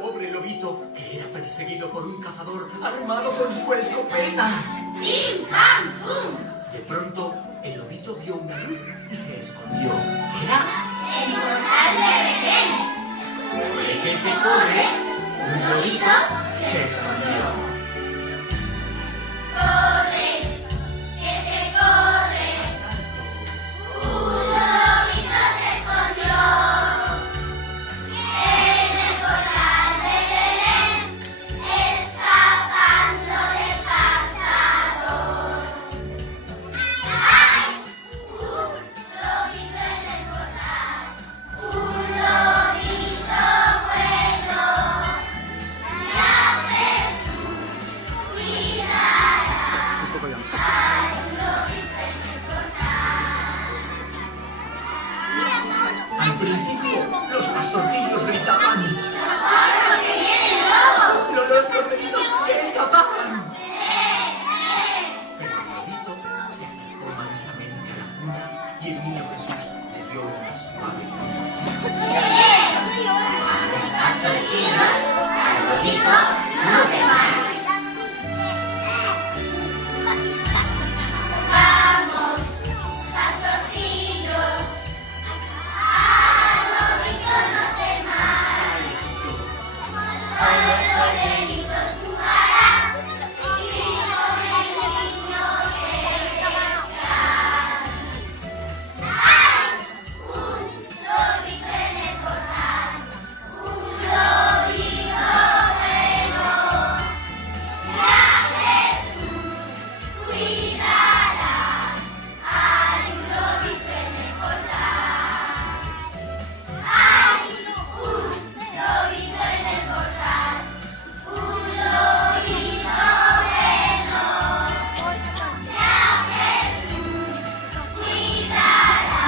Pobre lobito, que era perseguido por un cazador armado con su escopeta. ¡Pim, pam, pum! De pronto, el lobito vio una luz y se escondió. Era ¡El portal de Belén! requete corre, un lobito se escondió. ¡Corre! ¡Que te corres! ¡Un lobito se escondió! En el portal de Belén, escapando del cazador. ¡Ay! ¡Un lobito en el portal! ¡Un lobito bueno! ¡Ya Jesús cuidará! ¡Ay, un lobito en el portal! Al principio, los pastorcillos gritaban. ¡Socorro, que viene el lobo! Pero los corderitos se escapaban. Pero el lobito se acercó mansamente a la cuna y el niño Jesús le dio una suave Los pastorcillos, al lobito, no temáis. Vamos, pastorcillos, al lobito no temáis. Con los corderitos jugarás y con el niño Jesús. ¡Ay! Un lobito en el portal, un lobito bueno, ya Jesús cuidará. ¡Ay, un lobito en el portal! ¡Ay, un lobito en el portal! ¡Un lobito bueno! ¡Ya Jesús cuidará!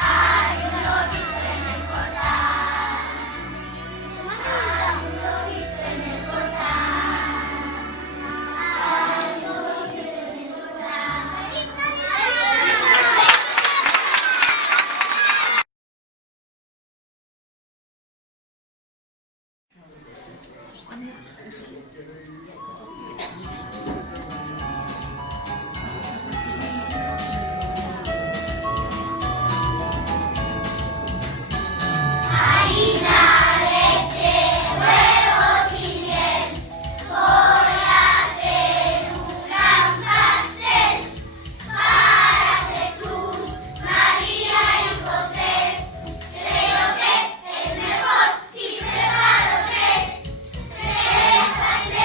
¡Ay, un lobito en el portal! ¡Ay, un lobito en el portal! ¡Ay, un lobito en el Harina, leche, huevos y miel. Voy a hacer un gran pastel para Jesús, María y José. Creo que es mejor si preparo tres pasteles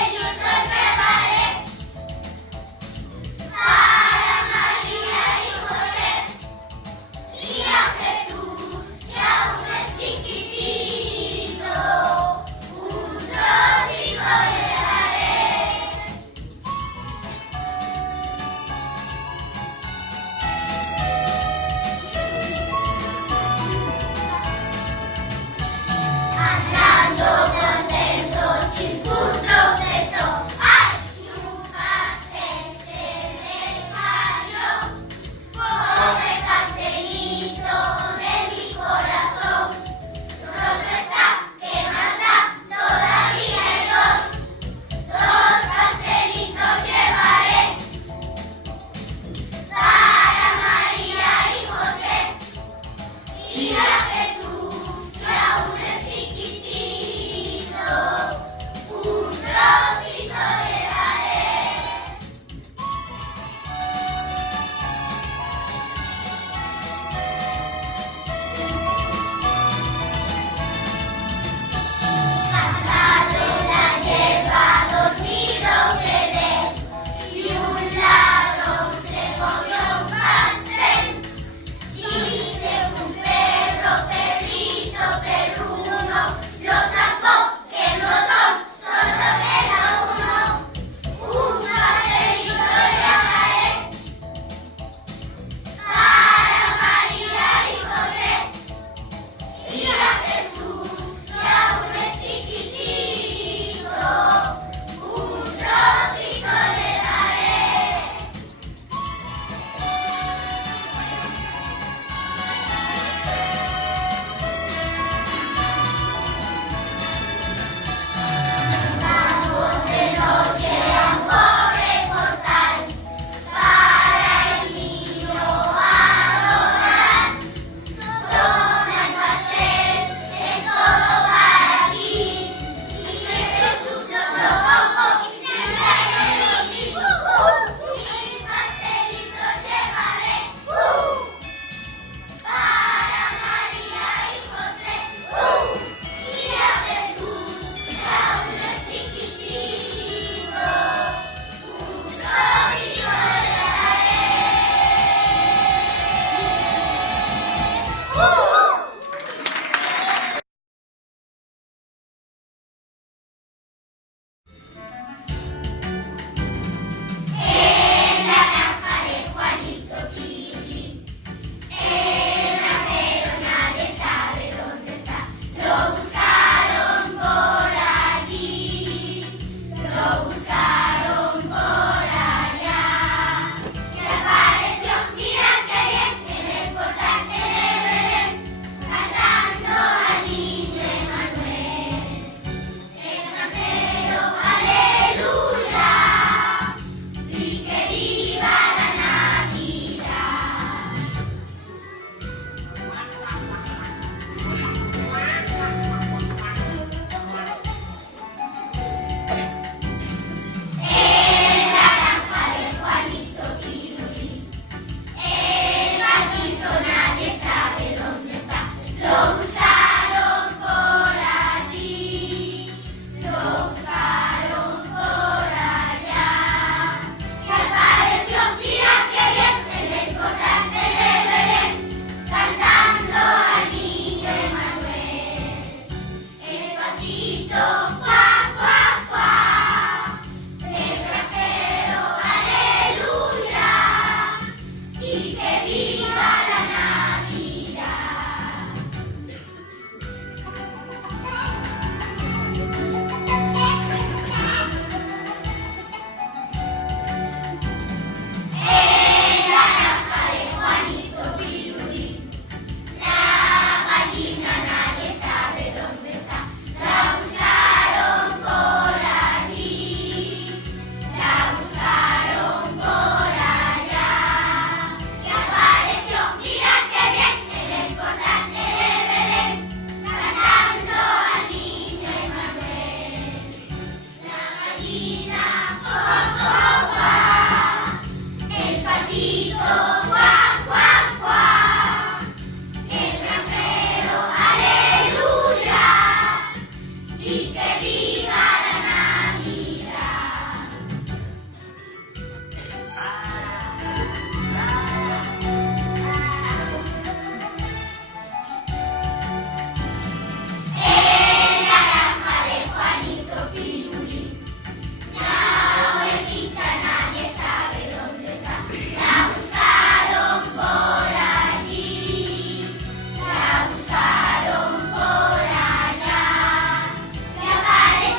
viva la Navidad. En la granja de Juanito Pirulí, la ovejita nadie sabe dónde está. La buscaron por allí, la buscaron por allá, y apareció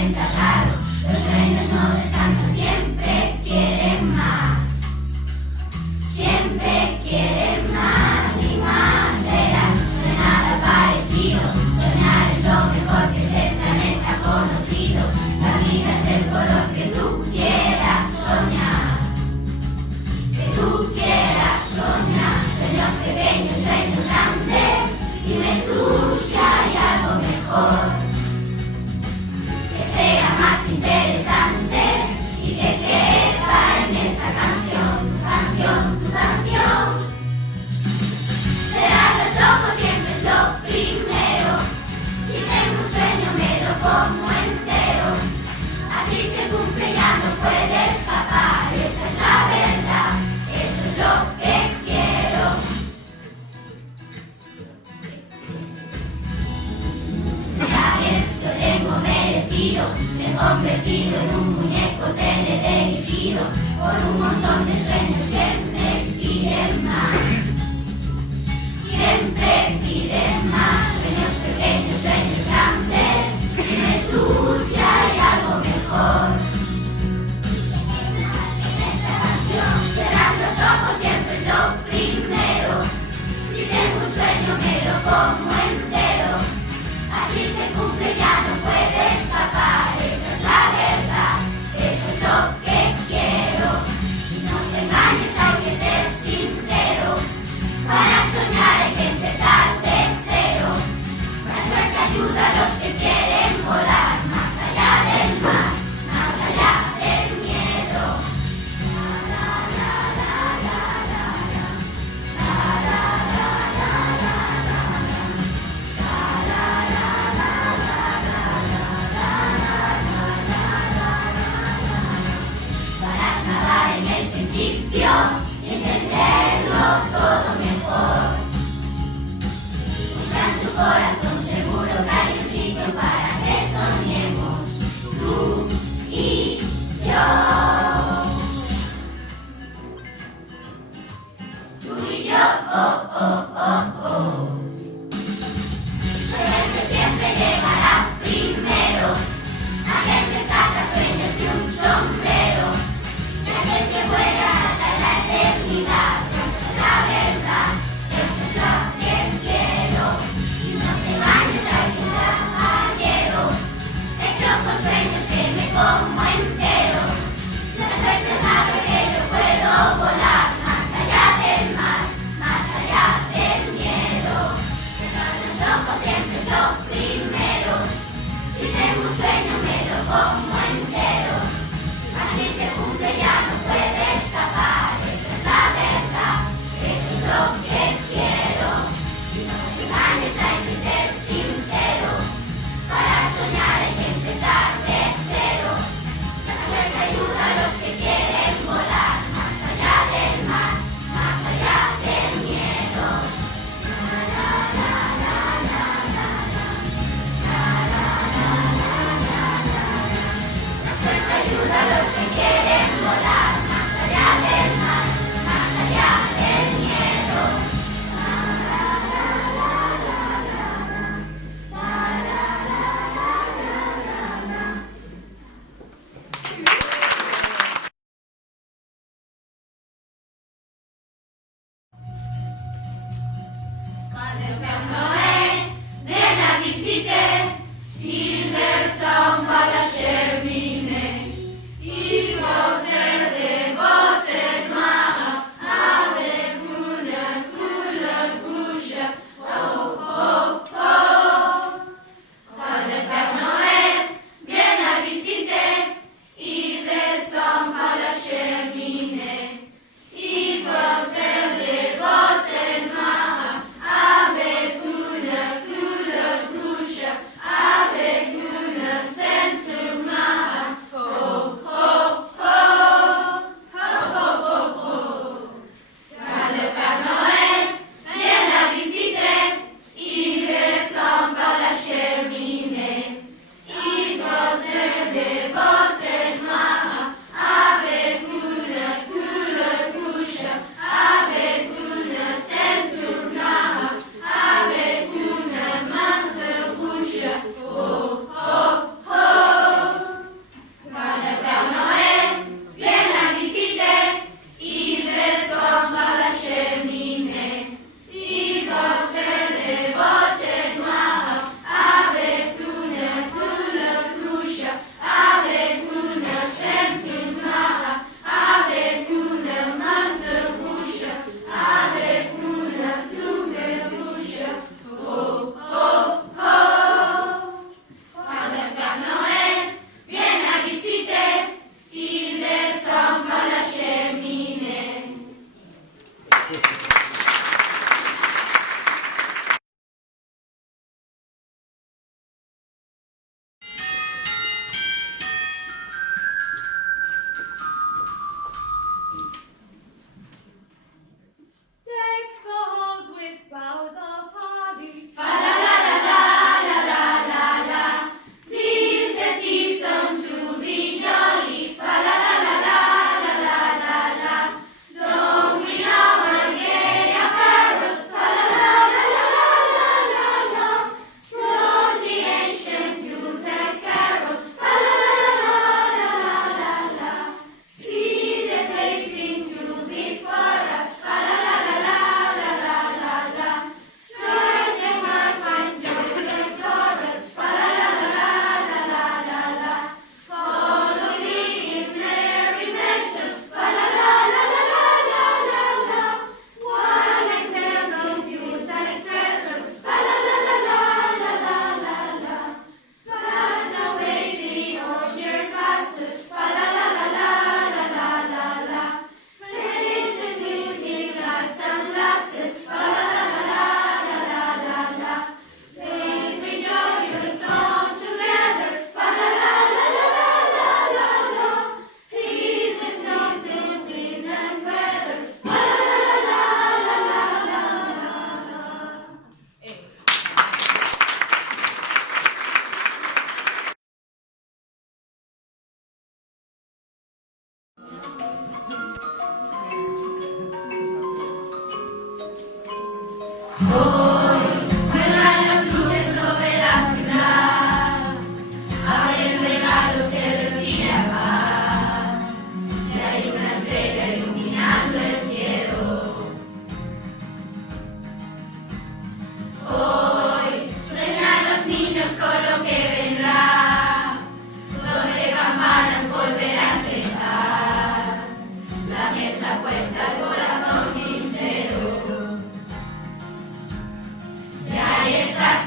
sientas raro. Los sueños no descansan, siempre quieren más. Siempre quieren más y más. Verás, no hay nada parecido. Soñar es lo mejor que este planeta ha conocido. La vida es del color que tú quieras soñar. Que tú quieras soñar. Sueños pequeños, sueños grandes. Dime tú si hay algo mejor. Que sea más interesante y que quepa en esta canción. Tu canción, tu canción. Cerrar los ojos siempre es lo primero. Si tengo un sueño me lo como entero. Así se cumple, ya no puede escapar. Esa es la verdad, eso es lo que quiero. Está bien, lo tengo merecido. Me he convertido en un muñeco teledirigido por un montón de sueños que me piden más. Siempre piden más. Sueños pequeños, sueños grandes. Dime tú si hay algo mejor. En esta canción, cerrar los ojos siempre es lo primero. Si tengo un sueño me lo como entero. Así se cumple, ya no puede escapar. Esa es la verdad, eso es lo que quiero. Y no te engañes, hay que ser sincero. Para soñar hay que empezar de cero. La suerte ayuda a los que quieren volar más allá del mar, más allá del miedo. La, la, la, la, la, la, la, la, la, la, la, la, la.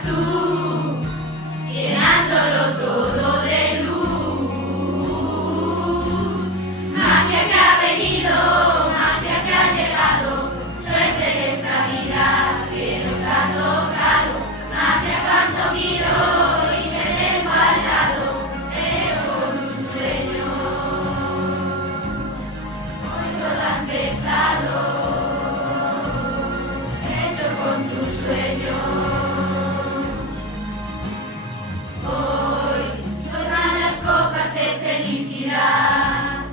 tú, llenándolo todo de luz. Magia que ha venido, magia que ha llegado, suerte de esta vida que nos ha tocado. Magia cuando miro y te tengo al lado, hecho con un sueño. Hoy todo ha empezado, hecho con tu sueño. Hoy suenan las copas de felicidad,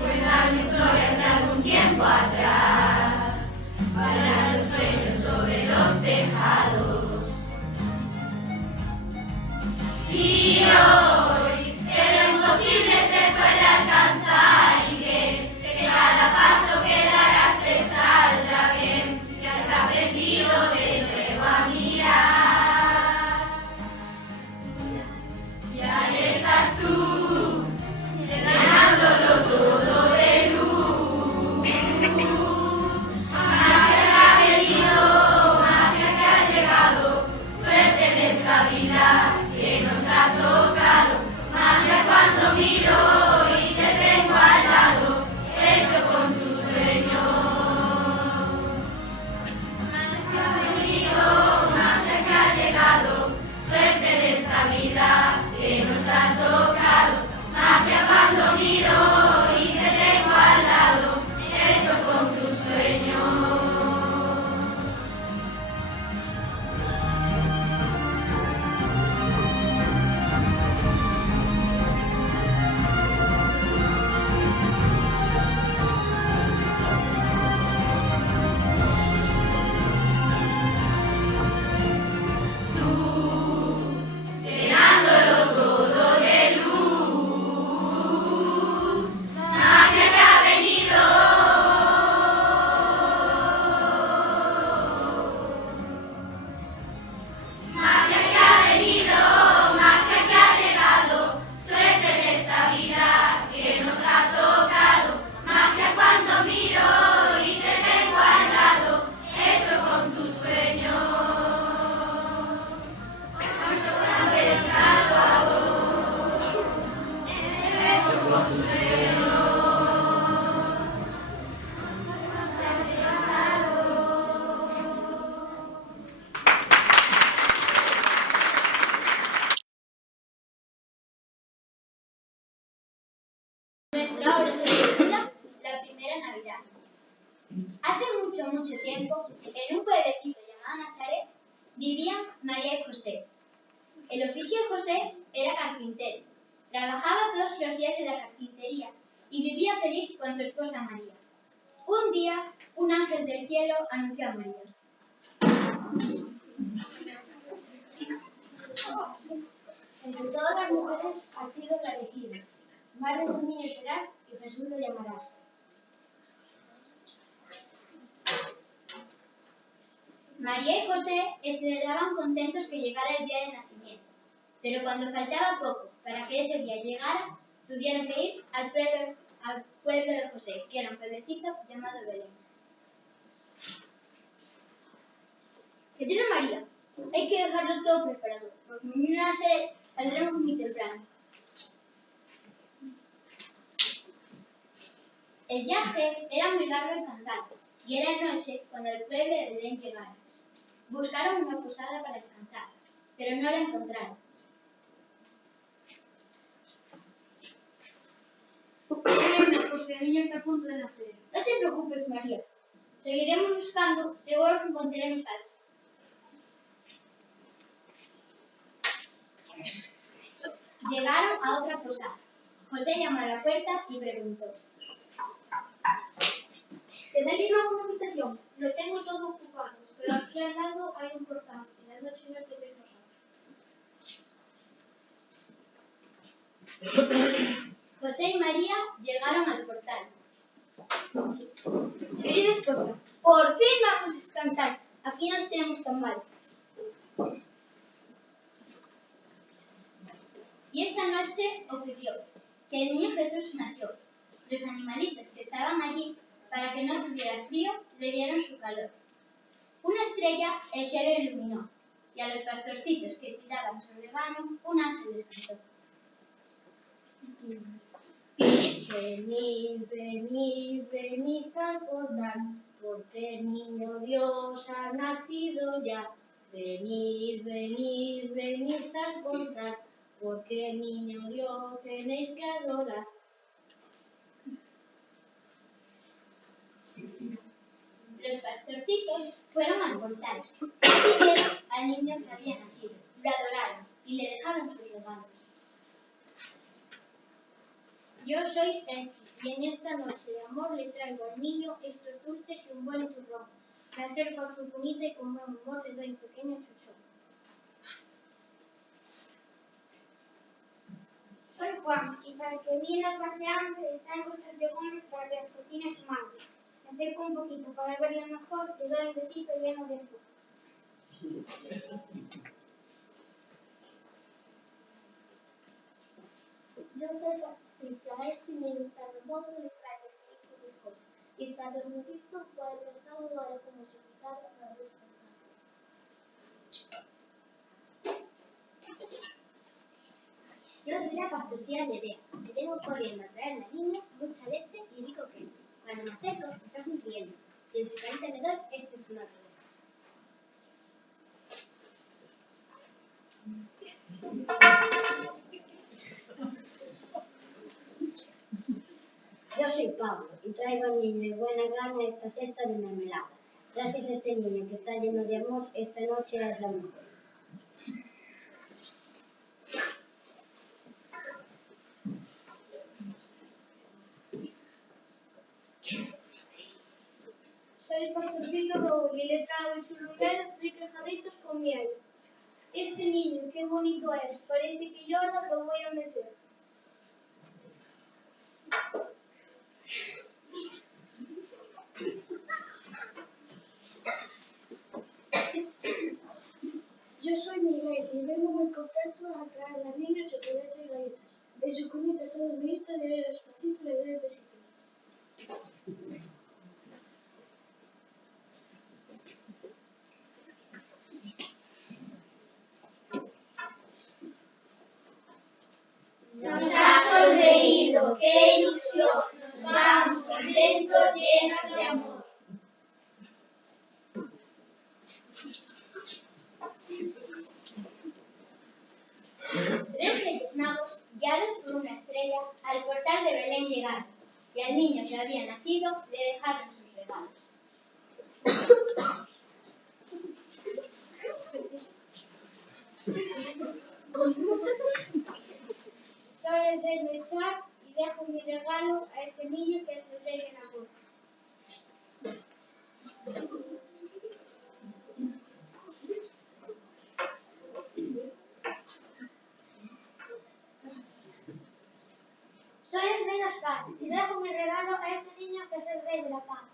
cuentan historias de algún tiempo atrás, bailan los sueños sobre los tejados. Y hoy que lo imposible se puede alcanzar y que cada paso que darás te saldrá bien, que has aprendido de nuevo a mirar. Y ahí estás tú, llenándolo todo de luz. Magia que ha venido, magia que ha llegado, suerte de esta vida que nos ha tocado. Magia cuando miro y te tengo al lado, hecho con tu sueño. Magia que ha venido, magia que ha llegado, suerte de esta vida que nos ha tocado. Magia cuando miro y te tengo al lado, hecho con tu sueño. Llenándolo todo de luz, magia que ha venido, magia que ha venido, magia que ha llegado, suerte de esta vida que nos ha tocado. Magia cuando miro y te tengo al lado, hecho con tus sueños. Nuestra obra se titula La primera Navidad. Hace mucho, mucho tiempo, en un pueblecito llamado Nazaret, vivían María y José. El oficio de José era carpintero. Trabajaba todos los días en la carpintería y vivía feliz con su esposa María. Un día, un ángel del cielo anunció a María. Entre todas las mujeres has sido la elegida. Madre de un niño serás y Jesús lo llamarás. María y José esperaban contentos que llegara el día del nacimiento, pero cuando faltaba poco para que ese día llegara, tuvieron que ir al pueblo de José, que era un pueblecito llamado Belén. Querida María, hay que dejarlo todo preparado, porque mañana saldremos muy temprano. El viaje era muy largo y cansado, y era noche cuando el pueblo de Belén llegara. Buscaron una posada para descansar, pero no la encontraron. Pues el niño está a punto de nacer. No te preocupes, María. Seguiremos buscando, seguro que encontraremos algo. Llegaron a otra posada. José llamó a la puerta y preguntó: ¿te da lleno alguna habitación? Lo tengo todo ocupado, pero aquí al lado hay un portal y la noche no podéis pasar. José y María llegaron al portal. Querida esposa, por fin vamos a descansar. Aquí nos tenemos tan mal. Y esa noche ocurrió que el niño Jesús nació. Los animalitos que estaban allí, para que no tuviera frío, le dieron su calor. Una estrella el cielo iluminó, y a los pastorcitos que cuidaban su rebaño, un ángel les cantó. Venid, venid, venid al portal, porque el niño Dios ha nacido ya. Venid, venid, venid al portal, porque el niño Dios tenéis que adorar. Los pastorcitos fueron al portal y vieron al niño que había nacido, lo adoraron y le dejaron sus regalos. Yo soy Ceci, y en esta noche de amor le traigo al niño estos dulces y un buen turrón. Me acerco a su cunita y con buen humor le doy un pequeño chuchón. Soy Juan, y para que viene a pasearme le traigo estos legumbres para que las cocine su madre. Me acerco un poquito para verle mejor, le doy un besito lleno de azúcar. Yo soy Patricia, a este niño tan hermoso le traigo este hijo de escoba. Y está dormidito, puede pensar ahora como su guitarra para despertar. Yo soy la pastorcilla Nerea, que vengo corriendo a traerle al niño mucha leche y rico queso. Cuando me acerco, está sonriendo, y en su carita le doy este sonoro beso. Yo soy Pablo y traigo al niño de buena gana esta cesta de mermelada. Gracias a este niño que está lleno de amor, esta noche es la mejor. Soy el pastorcito Raúl y le traigo churrumberos requejaditos con miel. Este niño, qué bonito es, parece que llora, lo voy a mecer. Yo soy Miguel y vengo muy contento a traer al niño chocolate y galletas. De su cunita está dormidito, le doy despacito, le doy el besito. Nos ha sonreído, qué ilusión, nos vamos contentos, llenos de amor. Tres reyes magos, guiados por una estrella, al portal de Belén llegaron, y al niño que había nacido le dejaron sus regalos. Soy el rey Melchor y dejo mi regalo a este niño que es el rey en amor. Soy el rey Gaspar y dejo mi regalo a este niño que es el rey de la paz.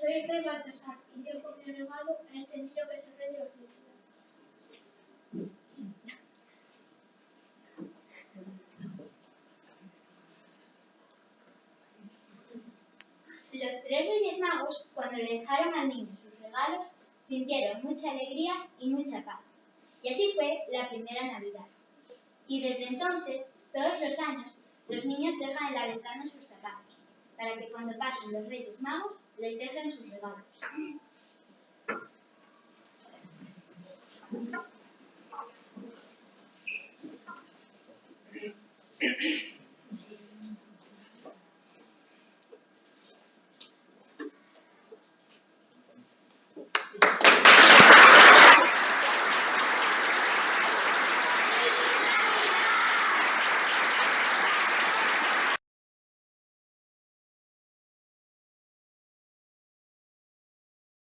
Soy el rey Baltasar y dejo mi regalo a este niño que es el rey de la felicidad. Los tres reyes magos, cuando le dejaron al niño sus regalos, sintieron mucha alegría y mucha paz. Y así fue la primera Navidad. Y desde entonces, todos los años, los niños dejan en la ventana sus zapatos, para que cuando pasen los reyes magos, les dejen sus regalos.